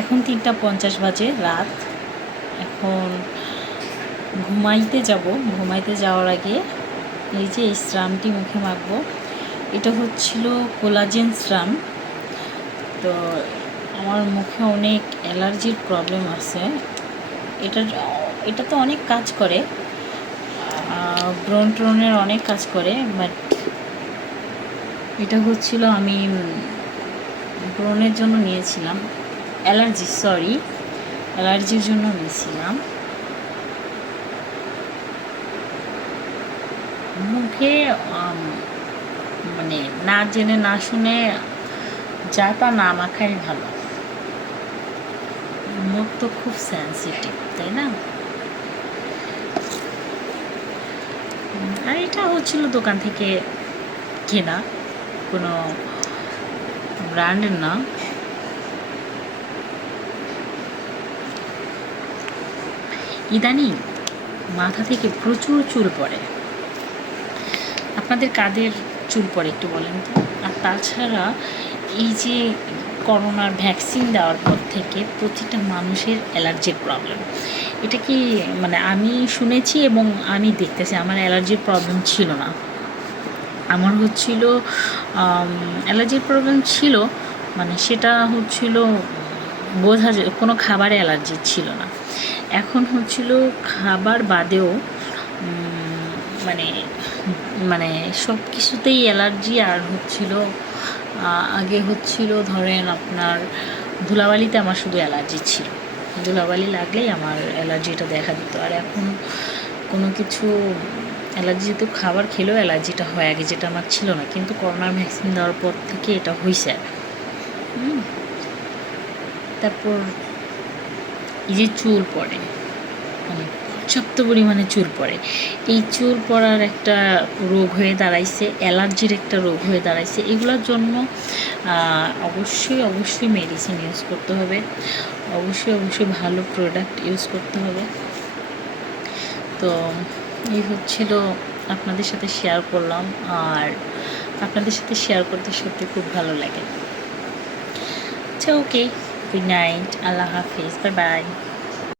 এখন 3:50 বাজে রাত। এখন ঘুমাইতে যাব। ঘুমাইতে যাওয়ার আগে এই যে এই শ্রামটি মুখে মাখবো, এটা হচ্ছিল কোলাজেন শ্রাম। তো আমার মুখে অনেক অ্যালার্জির প্রবলেম আছে। এটা তো অনেক কাজ করে, ব্রণ ট্রনের অনেক কাজ করে, বাট এটা হচ্ছিল আমি ব্রণের জন্য নিয়েছিলাম, অ্যালার্জির জন্য নিয়েছিলাম। মুখে মানে না জেনে না শুনে যা তা না মাখাই ভালো। মুখ তো খুব সেন্সিটিভ, তাই না? আর এটা হচ্ছিল দোকান থেকে কেনা, কোনো ব্র্যান্ডের না। ইদানিং মাথা থেকে প্রচুর চুল পড়ে। আপনাদের কাদের চুল পড়ে একটু বলেন তো? আর তাছাড়া এই যে করোনার ভ্যাকসিন দেওয়ার পর থেকে প্রতিটা মানুষের অ্যালার্জির প্রবলেম। এটা কি মানে আমি শুনেছি এবং আমি দেখতেছি, আমার অ্যালার্জির প্রবলেম ছিল না। আমার হচ্ছিল অ্যালার্জির প্রবলেম ছিল, মানে সেটা হচ্ছিল বোঝা যায় কোনো খাবারে অ্যালার্জি ছিল না। এখন হচ্ছিল খাবার বাদেও মানে মানে সব কিছুতেই অ্যালার্জি। আর হচ্ছিল আগে হচ্ছিল ধরেন আপনার ধুলাবালিতে আমার শুধু অ্যালার্জি ছিল, ধুলাবালি লাগলেই আমার অ্যালার্জিটা দেখা দিত। আর এখন কোনো কিছু অ্যালার্জি যেহেতু খাবার খেলেও অ্যালার্জিটা হয় আগে, যেটা আমার ছিল না, কিন্তু করোনার ভ্যাকসিন দেওয়ার পর থেকে এটা হয়েছে। তারপর এই যে চুল পড়ে, মানে পর্যাপ্ত পরিমাণে চুল পড়ে, এই চুল পড়ার একটা রোগ হয়ে দাঁড়াইছে, অ্যালার্জির একটা রোগ হয়ে দাঁড়াইছে। এগুলোর জন্য অবশ্যই মেডিসিন ইউজ করতে হবে, অবশ্যই ভালো প্রোডাক্ট ইউজ করতে হবে। তো এই হচ্ছিল আপনাদের সাথে শেয়ার করলাম, আর আপনাদের সাথে শেয়ার করতে সত্যি খুব ভালো লাগে। আচ্ছা, ওকে, গুড নাইট, আল্লাহ হাফিজ, বাই বাই।